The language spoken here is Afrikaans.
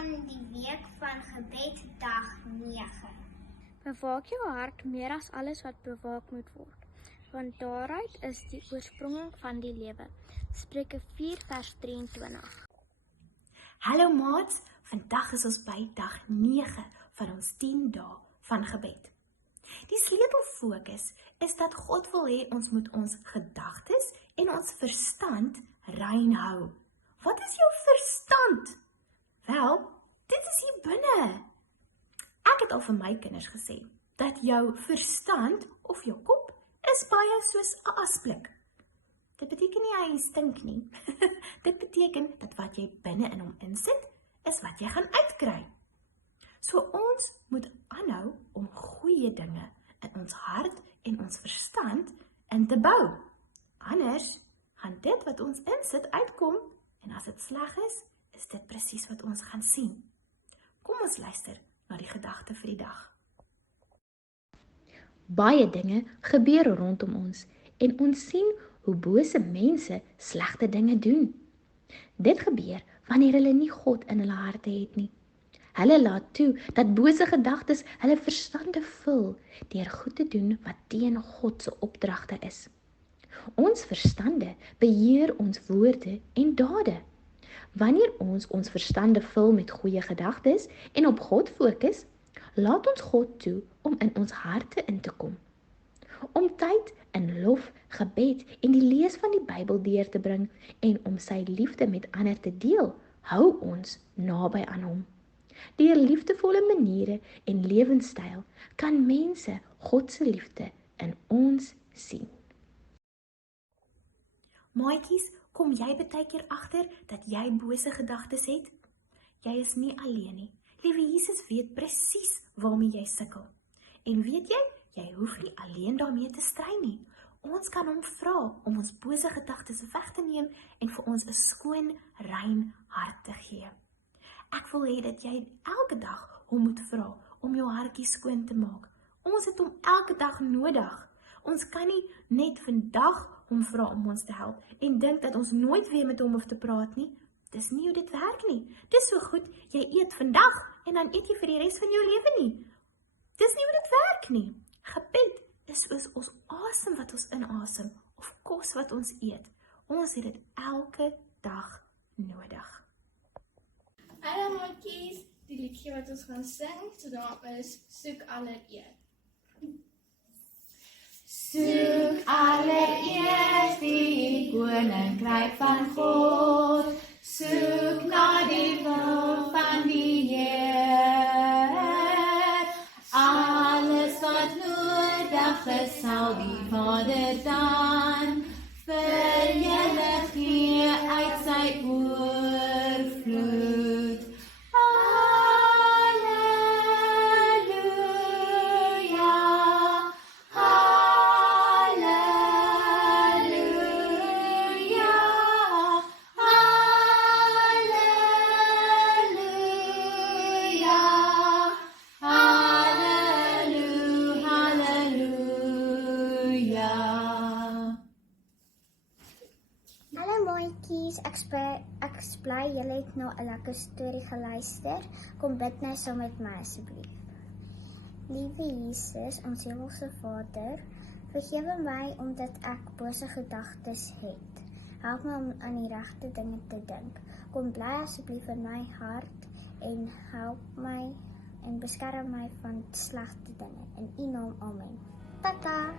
van die week van gebed dag 9. Bewaak jou hart meer as alles wat bewaak moet word, want daaruit is die oorsprong van die lewe. Spreuke 4 vers 23. Hallo maats, vandag is ons by dag 9 van ons 10 dae van gebed. Die sleutelfokus is dat God wil hê ons moet ons gedagtes en ons verstand rein hou. Wat is jou verstand? Wel, dit is hier binne. Ek het al vir my kinders gesê, dat jou verstand of jou kop is baie soos 'n asblik. Dit beteken nie hy stink nie. Dit beteken dat wat jy binne in hom insit, is wat jy gaan uitkry. So ons moet aanhou om goeie dinge in ons hart en ons verstand in te bou. Anders gaan dit wat ons insit uitkom, en as dit sleg is dit presies wat ons gaan sien. Kom ons luister na die gedagte vir die dag. Baie dinge gebeur rondom ons en ons sien hoe bose mense slegte dinge doen. Dit gebeur wanneer hulle nie God in hulle harte het nie. Hulle laat toe dat bose gedagtes hulle verstande vul deur goed te doen wat teen God se opdragte is. Ons verstande beheer ons woorde en dade. Wanneer ons verstande vul met goeie gedagtes en op God fokus, laat ons God toe om in ons harte in te kom. Om tyd in lof, gebed en die lees van die Bybel deur te bring en om sy liefde met ander te deel, hou ons naby aan hom. Deur liefdevolle maniere en lewenstyl kan mense God se liefde in ons sien. Maatjies, kom jy baie keer agter dat jy bose gedagtes het? Jy is nie alleen nie. Liewe Jesus weet presies waarmee jy sukkel. En weet jy hoef nie alleen daarmee te stry nie. Ons kan hom vra om ons bose gedagtes weg te neem en vir ons 'n skoon, rein hart te gee. Ek wil hê dat jy elke dag hom moet vra om jou hartjie skoon te maak. Ons het hom elke dag nodig. Ons kan nie net vandag hom vra om ons te help en dink dat ons nooit weer met hom hoef te praat nie. Dis nie hoe dit werk nie. Dis so goed, jy eet vandag en dan eet jy vir die res van jou lewe nie. Dis nie hoe dit werk nie. Gebed is soos ons asem wat ons inasem of kos wat ons eet. Ons het dit elke dag nodig. Hallo maatjies, die liedjie wat ons gaan sing, so daar is soek allereer. Soek alleeers die koninkryk van God, soek na die wil van die Heer. Alles wat nodig is, sal die Vader dan vir julle gee uit sy oorvloed. Ek is bly julle het nou 'n lekker storie geluister. Kom bid nou saam met my asseblief. Liewe Jesus, ons hemelse Vader, vergewe my omdat ek bose gedagtes het. Help my om aan die regte dinge te dink. Kom bly asseblief in my hart en help my en beskerm my van slegte dinge. In U naam, amen. Tata!